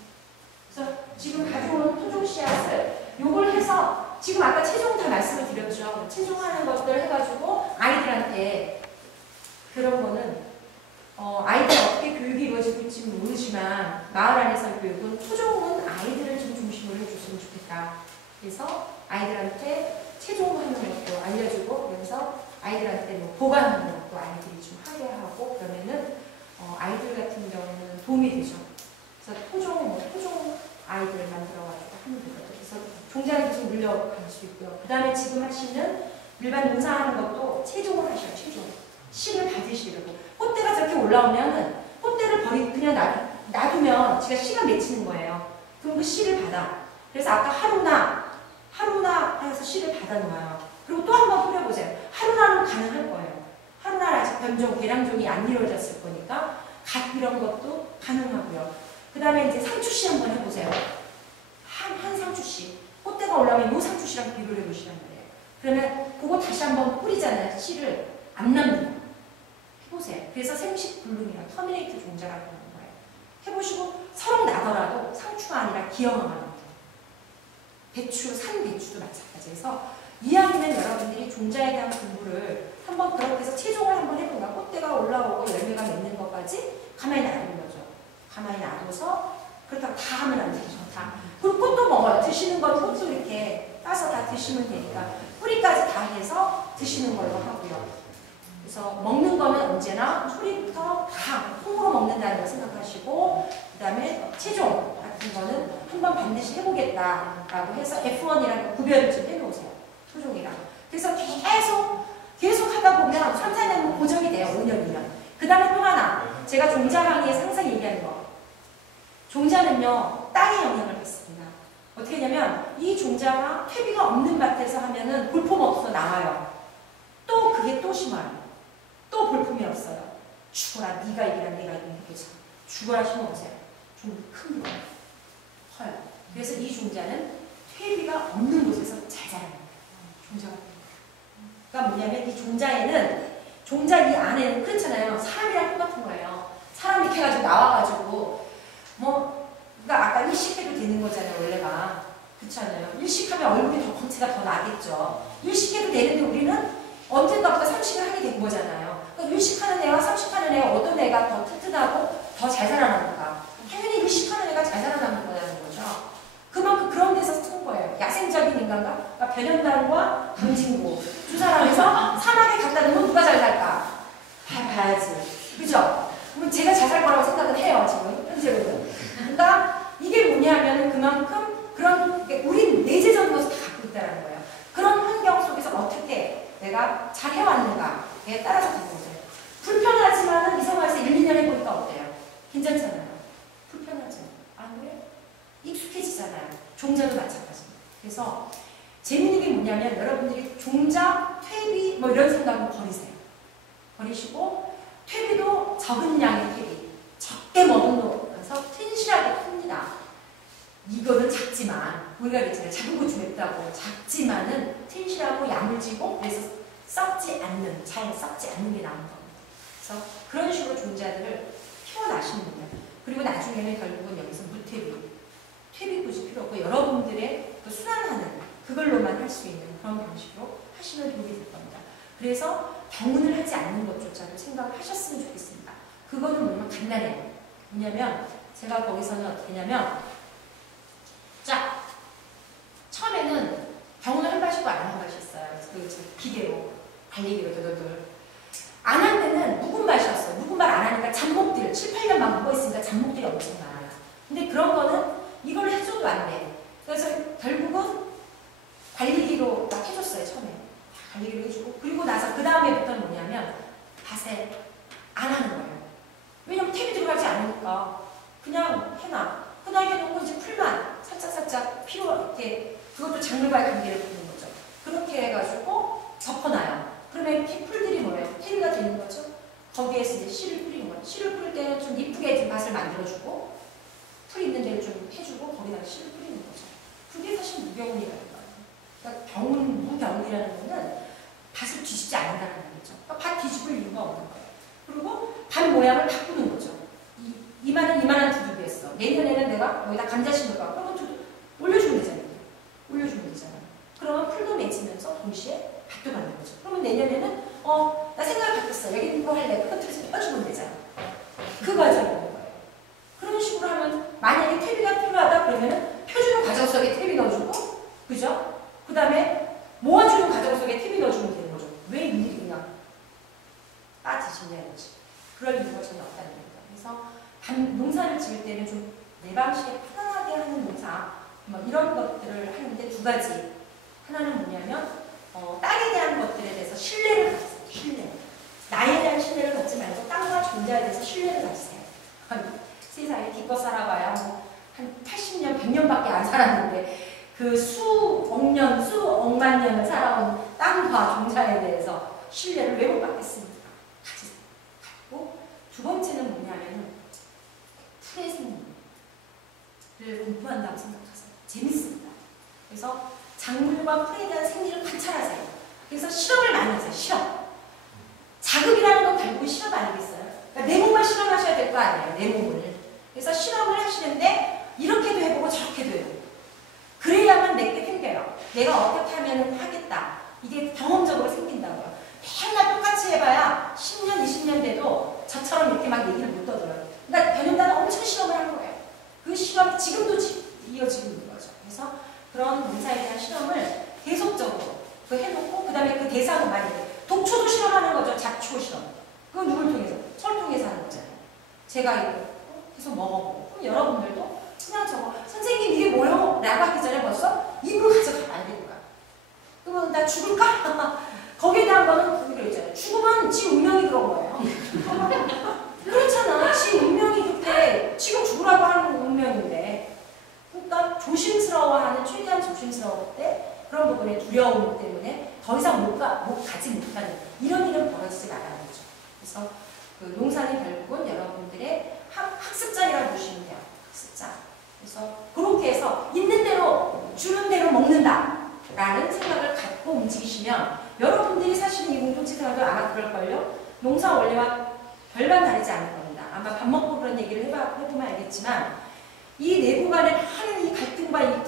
그래서 지금 가져온 토종 씨앗을 요걸 해서 지금 아까 체종 다 말씀을 드렸죠. 체종하는 것들 해가지고 아이들한테 그런 거는 아이들 어떻게 교육이 이루어질지 모르지만 마을 안에서 교육은 토종은 아이들을 좀 중심으로 해줬으면 좋겠다. 그래서 아이들한테 체종하는 것도 알려주고 그래서 아이들한테 뭐 보관하는 것도 아이들이 좀 하게 하고 그러면은 아이들 같은 경우는 도움이 되죠. 그래서 토종 아이들을 만들어가지고 하는 거죠. 그래서 종자를 좀 물려갈 수 있고요. 그 다음에 지금 하시는 일반 농사하는 것도 체종을 하셔요. 체종. 씨를 받으시려고. 꽃대가 저렇게 올라오면은 꽃대를 그냥 놔두면 제가 씨가 맺히는 거예요. 그럼 그 씨를 받아. 그래서 아까 하루나 해서 씨를 받아 놓아요. 그리고 또 한 번 뿌려보세요. 하루나는 가능할 거예요. 하루나 아직 변종, 개량종이 안 이루어졌을 거니까 갓 이런 것도 가능하고요. 그 다음에 이제 상추씨 한번 해보세요. 한 상추씨. 꽃대가 올라오면 이 상추씨랑 비교를 해보시란 말이에요. 그러면 그거 다시 한번 뿌리잖아요. 씨를 안 납니다. 해보세요. 그래서 생식 블룸이랑 터미네이트 종자가 되는 거예요. 해보시고 서로 나더라도 상추가 아니라 기형아가 나와요. 산 배추도 마찬가지해서 이왕이면 여러분들이 종자에 대한 공부를 한번 그렇게 해서 체종을 한번 해보가 꽃대가 올라오고 열매가 맺는 것까지 가만히 놔두는 거죠. 가만히 놔둬서 그렇다고 다 하면 안 되죠. 다. 그리고 꽃도 먹어요. 드시는 건 꽃도 이렇게 따서 다 드시면 되니까 뿌리까지 다 해서 드시는 걸로 하고요. 그래서 먹는 거는 언제나 뿌리부터 다 통으로 먹는다는 걸 생각하시고 그 다음에 체종 같은 거는 한번 반드시 해보겠다라고 해서 F1이라는 구별을 좀 해놓으세요. 토종이랑. 그래서 계속 하다 보면 3, 4년은 고정이 돼요. 5년이면. 그 다음에 또 하나 제가 종자 강의에서 항상 얘기하는 거. 종자는요. 땅의 영향을 받습니다. 어떻게 하냐면 이 종자가 퇴비가 없는 밭에서 하면은 볼품 없어 나와요. 또 그게 또 심어요. 또 볼품이 없어요. 죽어라. 네가 이기라 내가 이기라 해보자. 죽어라 심어보세요. 좀 큰 거. 커요. 그래서 이 종자는 퇴비가 없는 곳에서 잘 자랍니다. 종자가. 그러니까 뭐냐면 이 종자에는 종자 이 안에는 그렇잖아요. 사람이랑 똑같은 거예요. 사람 이렇게 해가지고 나와가지고 그러니까 아까 일식해도 되는 거잖아요. 원래가. 그렇잖아요. 일식하면 얼굴이 더 광채가 더 나겠죠. 일식해도 되는데 우리는 언젠가부터 삼식을 하게 된 거잖아요. 그러니까 일식하는 애와 삼식하는 애가 어떤 애가 더 튼튼하고 더 잘 살아남을까? 당연히 의식하는 애가 잘 살아남는 거라는 거죠. 그만큼 그런 데서 쓴 거예요. 야생적인 인간과 그러니까 변연단과 강진구 두 사람에서 사막에 갖다 놓으면 누가 잘 살까? 봐야지. 그죠? 그럼 제가 잘 살 거라고 생각은 해요, 지금 현재로는. 그러니까 이게 뭐냐면 그만큼 그런 우린 내재적인 것을 다 갖고 있다는 거예요. 그런 환경 속에서 어떻게 내가 잘 해왔는가에 따라서 되는 거죠. 불편하지만은 이 생활에서 1, 2년 해보니까 어때요? 괜찮잖아요. 불편하죠. 안 그래요? 익숙해지잖아요. 종자도 마찬가지입니다. 그래서 재밌는 게 뭐냐면 여러분들이 종자, 퇴비 뭐 이런 생각은 버리세요. 버리시고 퇴비도 적은 양의 퇴비, 적게 머금러서 튼실하게 큽니다. 이거는 작지만 우리가 그랬잖아요. 작은 고추 맵다고 작지만은 튼실하고 야물지고 그래서 썩지 않는, 잘 썩지 않는 게 나온 겁니다. 그래서 그런 식으로 종자들을 키워나시는 거예요. 그리고 나중에는 결국은 여기서 무퇴비, 퇴비굳이 필요 없고 여러분들의 그 순환하는 그걸로만 할 수 있는 그런 방식으로 하시면 도움이 될 겁니다. 그래서 병운을 하지 않는 것조차도 생각하셨으면 좋겠습니다. 그거는 뭐냐면 간단해요. 뭐냐면 제가 거기서는 어떻게 했냐면 자, 처음에는 병운을 한 발씩도 안 한 발씩했어요. 그 기계로, 달리기로 돌돌돌. 안 할 때는 묵은 밭이었어요. 묵은 밭 안 하니까 잡목들, 7, 8년 막 묵어있으니까 잡목들이 엄청 많아요. 근데 그런 거는 이걸 해줘도 안 돼. 그래서 결국은 달리기로 딱 해줬어요, 처음에. 달리기로 해주고. 그리고 나서 그 다음에부터는 뭐냐면 밭에 안 하는 거예요. 왜냐면 탭이 들어가지 않으니까 그냥 해놔. 흔하게 해놓고 이제 풀만 살짝살짝 필요 이렇게 그것도 작물과의 관계를 보는 거죠. 그렇게 해가지고 덮어놔요. 그러면 풀들이 뭐예요? 퇴비가 되는 거죠. 거기에서 이제 씨를 뿌리는 거예요. 씨를 뿌릴 때는 좀 이쁘게 좀 밭을 만들어주고 풀 있는 데를 좀 해주고 거기다가 씨를 뿌리는 거죠. 그게 사실 무병운이라는 거예요. 그러니까 병운, 무병운이라는 거는 밭을 뒤집지 않는다는 거죠. 그러니까 밭 뒤집을 이유가 없는 거예요. 그리고 밭 모양을 바꾸는 거죠. 이만한 두둑이었어. 내년에는 내가 여기다 감자 심을까? 그러면 올려주면 되잖아요. 올려주면 되잖아요. 그러면 풀도 맺히면서 동시에 밭도 만든 거죠. 그러면 내년에는 나 생각을 바꿨어. 여기 이거 할래. 그것들을 펴주면 되잖아. 그 과정이 있는 거예요. 그런 식으로 하면 만약에 퇴비가 필요하다 그러면은 펴주는 과정 속에 퇴비 넣어주고 그죠? 그 다음에 모아주는 과정 속에 퇴비 넣어주면 되는 거죠. 왜 일일이 그냥 빠지시냐는 거지. 그럴 이유가 전혀 없다는 겁니다. 그래서 농사를 지을 때는 좀 내 방식에 편안하게 하는 농사 뭐 이런 것들을 하는데 두 가지. 하나는 뭐냐면 땅에 대한 것들에 대해서 신뢰를 가지세요. 신뢰. 나에 대한 신뢰를 갖지 말고 땅과 존재에 대해서 신뢰를 가지세요. 세상에 기껏 살아봐야 한 80년, 100년밖에 안 살았는데 그 수억 년, 수억만 년을 살아온 땅과 존재에 대해서 신뢰를 왜 못 받겠습니까? 가지세요. 갖고 두 번째는 뭐냐면 풀의 생리를 공부한다고 생각하세요. 재밌습니다. 그래서 작물과 풀에 대한 생리를 관찰하세요. 그래서 실험을 많이 하세요. 실험. 자극이라는 건 결국은 실험 아니겠어요? 그러니까 내 몸만 실험하셔야 될 거 아니에요. 내 몸을. 그래서 실험을 하시는데 이렇게도 해보고 저렇게도 해보고 그래야만 내게 생겨요. 내가 어떻게 하면 하겠다. 이게 경험적으로 생긴다고요. 맨날 똑같이 해봐야 10년, 20년 돼도 저처럼 이렇게 막 얘기를 못 떠들어요. 그러니까 변형단은 엄청 실험을 한 거예요. 그 실험 지금도 이어지고 있는 거죠. 그래서 그런 농사에 대한 실험을 계속적으로 해놓고 그 다음에 그 대상은 만약에 독초도 실험하는 거죠. 잡초 실험. 그건 누굴 통해서? 철 통해서 하는 거잖아요. 제가 이거 계속 먹어보고 그럼 여러분들도 그냥 저거 선생님 이게 뭐요? 라고 하기 전에 벌써 입으로 가져가면 안 되는 거야. 그러면 나 죽을까? 거기에 대한 거는 그거 있잖아요. 죽으면 지 운명이 그런 거예요. 그렇잖아. 지 운명이 그때 지금 죽으라고 하는 운명인데 그러니까 조심스러워하는 최대한 조심스러울 때 그런 부분에 두려움 때문에 더 이상 가지 못하는 이런 일은 벌어지지 말아야 되죠. 그래서 그 농사는 결국은 여러분들의 학습장이라고 보시면 돼요. 학습장. 그래서 그렇게 해서 있는 대로 주는 대로 먹는다라는 생각을 갖고 움직이시면 여러분들이 사실은 이 공동체 생활도 아마 그럴걸요. 농사 원리와 별반 다르지 않을 겁니다. 아마 밥 먹고 그런 얘기를 해보면 알겠지만 이 내부 간에 많은 이 갈등과 이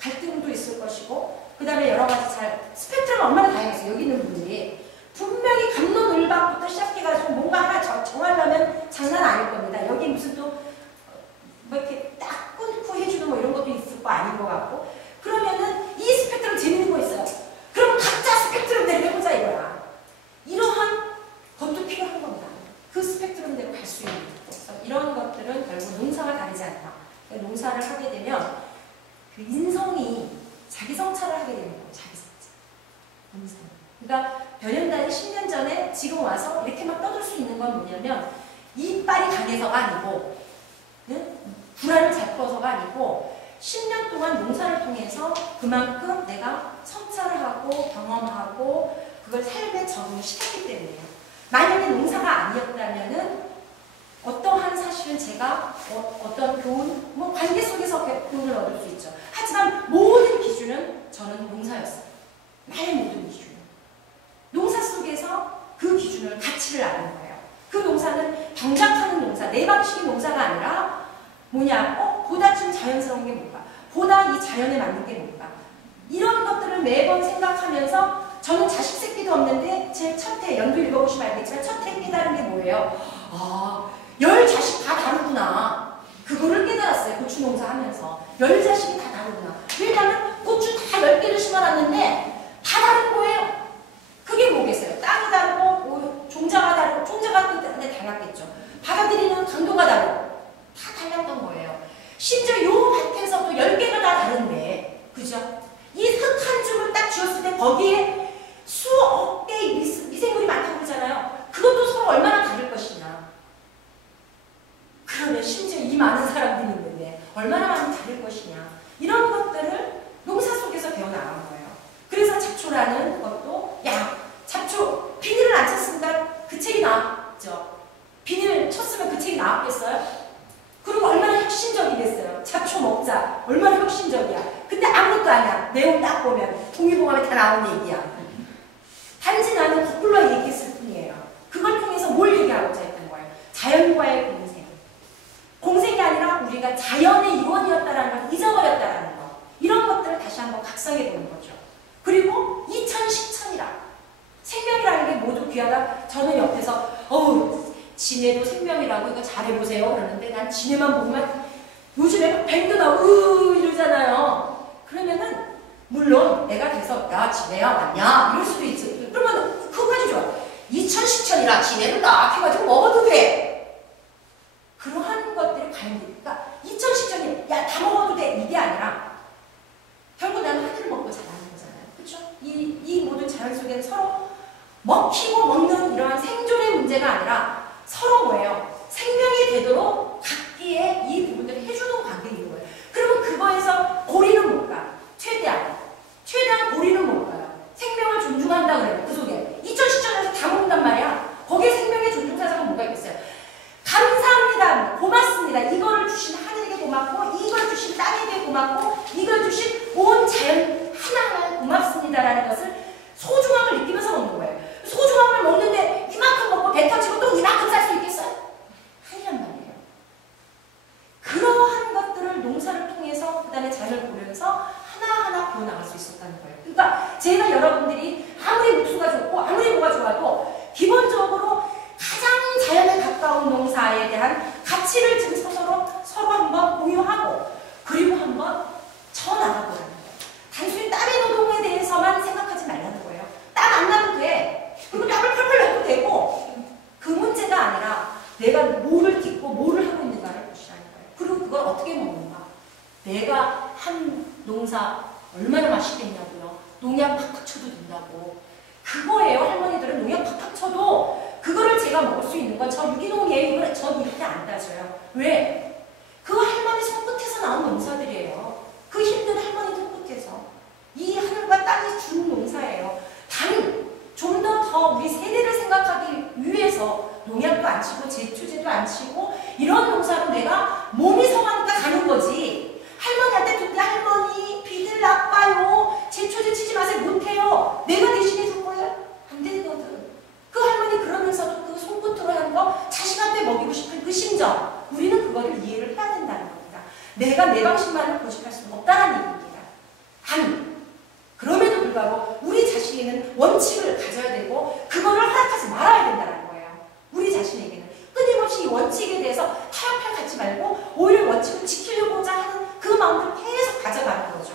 갈등도 있을 것이고 그 다음에 여러 가지 스펙트럼이 얼마나 다양했어요. 여기 있는 분들이 분명히 갑론을박부터 시작해가지고 뭔가 하나 정하려면 장난 아닐 겁니다. 여기 무슨 또 지금 와서 이렇게 막 떠들 수 있는 건 뭐냐면 이빨이 강해서가 아니고 불알을 잘 풀어서가 아니고 10년 동안 농사를 통해서 그만큼 내가 성찰을 하고 경험하고 그걸 삶에 적응을 시켰기 때문이에요. 만약에 농사가 아니었다면은 어떠한 사실은 제가 어떤 교훈, 뭐 관계 속에서 교훈을 얻을 수 있죠. 하지만 모든 기준은 저는 농사였어요. 나의 모든 기준은. 농사 속에서 그 기준을, 가치를 아는 거예요. 그 농사는 경작하는 농사, 내 방식의 농사가 아니라 뭐냐, 보다 좀 자연스러운 게 뭔가, 보다 이 자연에 맞는 게 뭔가, 이런 것들을 매번 생각하면서 저는 자식 새끼도 없는데 제 첫 해, 연도 읽어보시면 알겠지만 첫 해 깨달은 게 뭐예요? 아, 10자식 다 다르구나. 그거를 깨달았어요. 고추 농사 하면서. 10자식이 다 다르구나. 왜냐하면 고추 다 10개를 심어놨는데 다 다른 거예요. 그게 뭐겠어요? 땅이 다르고 종자가 다르고, 종자가 때문에 달랐겠죠. 받아들이는 강도가 다르고 다 달랐던 거예요. 심지어 요 밭에서도 10개가 다 다른데, 그죠? 이 흙 한 줌을 딱 쥐었을 때 거기에 수억 개의 미생물이 많다고 그러잖아요. 그것도 서로 얼마나 다를 것이냐. 그러면 심지어 이 많은 사람들이 있는데 얼마나 많이 다를 것이냐. 이런 것들을 농사 속에서 배워나간 거예요. 그래서 잡초라는 것도, 야, 잡초 비닐을 안 쳤으니까 그 책이 나왔죠. 비닐 쳤으면 그 책이 나왔겠어요? 그리고 얼마나 혁신적이겠어요. 잡초 먹자. 얼마나 혁신적이야. 근데 아무것도 아니야. 내용 딱 보면 동의보감에 다 나온 얘기야. 단지 나는 거꾸로 얘기했을 뿐이에요. 그걸 통해서 뭘 얘기하고자 했던 거예요? 자연과의 공생. 공생이 아니라 우리가 자연의 일원이었다는 걸 잊어버렸다는 거. 이런 것들을 다시 한번 각성해 보는 거죠. 그리고 2010천이라. 생명이라는 게 모두 귀하다. 저는 옆에서 지네도 생명이라고 이거 잘해보세요 그러는데 난 지네만 보면 요즘에 뱅도 나오고 이러잖아요. 그러면은 물론 내가 계속 야 지네야 왔냐 이럴 수도 있지. 그러면 그거까지 좋아. 2010천이라 지네를 딱 해가지고 먹어도 돼. 그러한 것들이 과연 되니까 2010천이 야 다 먹어도 돼 이게 아니라 결국 나는 하늘을 먹고 자라는 거잖아요. 그렇죠? 이 모든 자연 속에는 서로 먹히고 먹는 이러한 생존의 문제가 아니라 서로 뭐예요? 생명이 되도록 각기의 이 부분들을 해주는 관계가 있는 거예요. 그러면 그거에서 고리는 뭘까? 최대한 고리는 뭘까요? 생명을 존중한다 그래요. 그 속에 2010년에서 다 먹는단 말이야. 거기에 생명의 존중사자가 뭐가 있겠어요? 감사합니다. 고맙습니다. 이거를 주신 하늘에게 고맙고, 이걸 주신 땅에게 고맙고, 이걸 주신 온 자연 하나하나 고맙습니다라는 것을 소중함을 느끼면서 먹는 거예요. 소중함을 먹는데 이만큼 먹고 배 터지고 또 이만큼 살 수 있겠어요? 아니란 말이에요. 그러한 것들을 농사를 통해서 그 다음에 자연을 보면서 하나하나 배워나갈 수 있었다는 거예요. 그러니까 제가 여러분들이 아무리 목수가 좋고 아무리 뭐가 좋아도 기본적으로 가장 자연에 가까운 농사에 대한 가치를 지금 서로 한번 공유하고 그리고 한번 쳐나가보라는 거예요. 단순히 땀의 노동에 대해서만 생각하지 말라는 거예요. 땀 안 나도 돼. 그리고 땀을 펄펄 내도 되고 그 문제가 아니라 내가 뭐를 딛고 뭐를 하고 있는가를 보시라는 거예요. 그리고 그걸 어떻게 먹는가. 내가 한 농사 얼마나 맛있겠냐고요. 농약 팍팍 쳐도 된다고. 그거예요. 할머니들은 농약 팍팍 쳐도 그거를 제가 먹을 수 있는 건 저 유기농이에요. 이걸 전 이렇게 안 따져요. 왜? 그 할머니 손끝에서 나온 농사들이에요. 그 힘든 할머니 손끝에서. 이 하늘과 땅이 준 농사예요. 단 좀 더 우리 세대를 생각하기 위해서 농약도 안 치고 제초제도 안 치고 이런 농사로 내가 몸이 성하니까 가는 거지. 할머니한테 그때 할머니 비들 나빠요. 제초제 치지 마세요. 못해요. 내가 대신해 줄 거예요? 안 되거든. 그 할머니 그러면서도 그 손끝으로 하는 거 자식한테 먹이고 싶은 그 심정. 우리는 그거를 이해를 해야 된다는 겁니다. 내가 내 방식만을 고집할 수는 없다는 얘기입니다. 단 그럼에도 불구하고 우리 자신에게는 원칙을 가져야 되고 그거를 허락하지 말아야 된다는 거예요. 우리 자신에게는 끊임없이 이 원칙에 대해서 타협할 갖지 말고 오히려 원칙을 지키려고자 하는 그 마음을 계속 가져가는 거죠.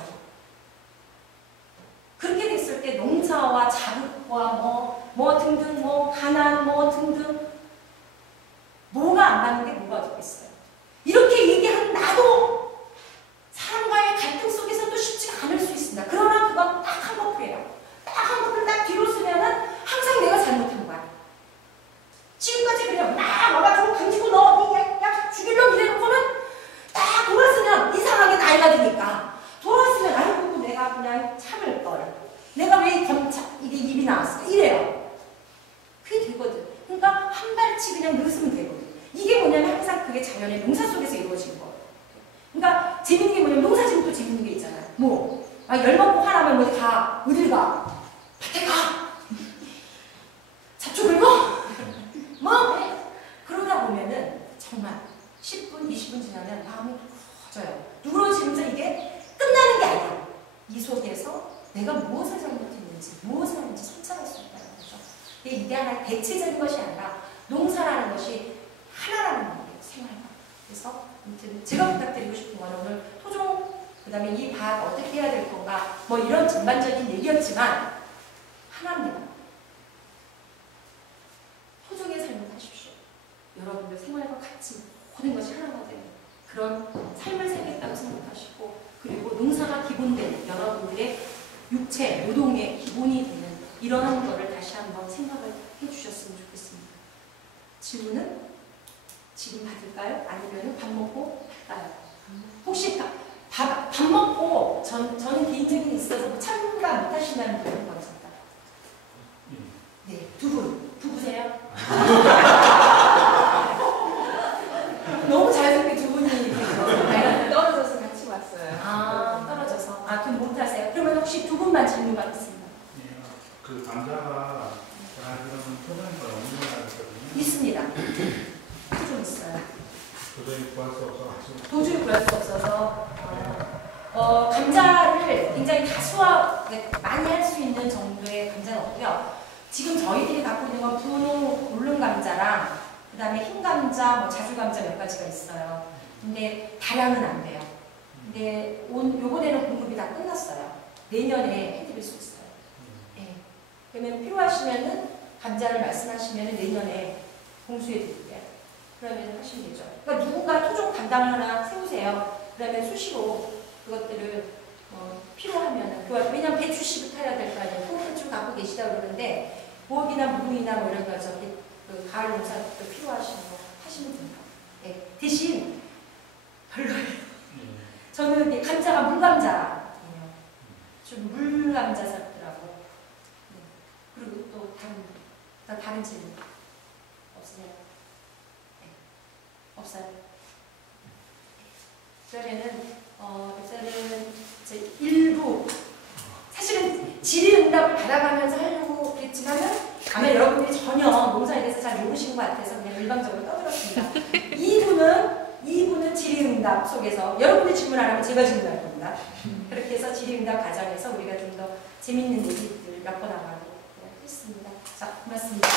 그렇게 됐을 때 농사와 자극과 뭐 등등 가난 등등 뭐가 안 맞는 게 뭐가 어떻겠어요. 이렇게 얘기하는 나도 사람과의 갈등 속에서도 쉽지가 않을 수 있습니다. 그러나 그건 딱 한 커플이에요. 딱 한 커플 딱 뒤로 쓰면은 항상 내가 잘못한 거야. 똑같이 그냥 넣으면 되거든요. 이게 뭐냐면 항상 그게 자연의 농사 속에서 이루어진 거예요. 그러니까 재밌는 게 뭐냐면 농사 지면 또 재밌는 게 있잖아요. 열 먹고 화나면 뭐 가, 어딜 가? 밭에 가! 잡초 긁어? 그러다 보면은 정말 10분, 20분 지나면 마음이 누그러져요. 누그러지면서 이게 끝나는 게 아니야. 이 속에서 내가 무엇을 잘못했는지, 무엇을 하는지 성찰할 수 있다는 거죠. 이게 하나의 대체적인 것이 아니라 농사라는 것이 하나라는 거예요. 생활과. 그래서 아무튼 제가 부탁드리고 싶은 거는 오늘 토종, 그 다음에 이 밭 어떻게 해야 될 건가, 뭐 이런 전반적인 얘기였지만 하나입니다. 토종의 삶을 사십시오. 여러분들 생활과 같이 모든 것이 하나가 되는 그런 삶을 살겠다고 생각하시고, 그리고 농사가 기본된 여러분들의 육체, 노동의 기본이 되는 이러한 거를 다시 한번 생각을 해주셨으면 좋겠습니다. 질문은 지금 받을까요? 아니면 밥 먹고 할까요? 혹시 밥 먹고 저는 개인적인 있어서 참가 못하신다는 분은 감사합니다. 네, 두 분. 부부세요? 너무 자연스럽게 두 분이 떨어져서 같이 왔어요. 떨어져서. 두 분 못하세요? 그러면 혹시 두 분만 질문 받겠습니다. 그 감자가 제가 알기로는 토종인 걸 없는 걸 알고 있거든요. 있습니다. 좀 있어요. 도저히 구할 수 없어가지고. 도저히 구할 수 없어서 감자를 굉장히 많이 할 수 있는 정도의 감자는 없고요. 지금 저희들이 갖고 있는 건 분홍 울릉 감자랑 그 다음에 흰 감자, 자주 감자 몇 가지가 있어요. 근데 다량은 안 돼요. 근데 요번에는 공급이 다 끝났어요. 내년에 해드릴 수 있어요. 네. 그러면 필요하시면은 감자를 말씀하시면은 내년에 공수해 드릴게요. 그러면 하시면 되죠. 그러니까 누군가 토종 담당을 하나 세우세요. 그러면 수시로 그것들을 필요하면은, 왜냐면 배추씨부터 해야 될 거 아니에요. 통배추 갖고 계시다 그러는데 부엌이나 무릉이나 뭐 이런 거 그 가을 농사도 필요하신 거 하시면 됩니다. 네. 대신 별로예요. 저는 감자가 물감자예요. 좀 물감자 샀더라고. 네. 그리고 또 다른 질문 없으세요? 네. 없어요. 그러면은 일단은 제 일부 사실은 질의응답을 받아가면서 하려고 그랬지만은 아마 여러분들이 전혀 농사에 대해서 잘 모르신 것 같아서 그냥 일방적으로 떠들었습니다. 2부는 질의응답 속에서 여러분들이 질문 안 하면 제가 질문할 겁니다. 그렇게 해서 질의응답 과정에서 우리가 좀 더 재밌는 얘기들 몇 번 나가고 했습니다. 자, 고맙습니다.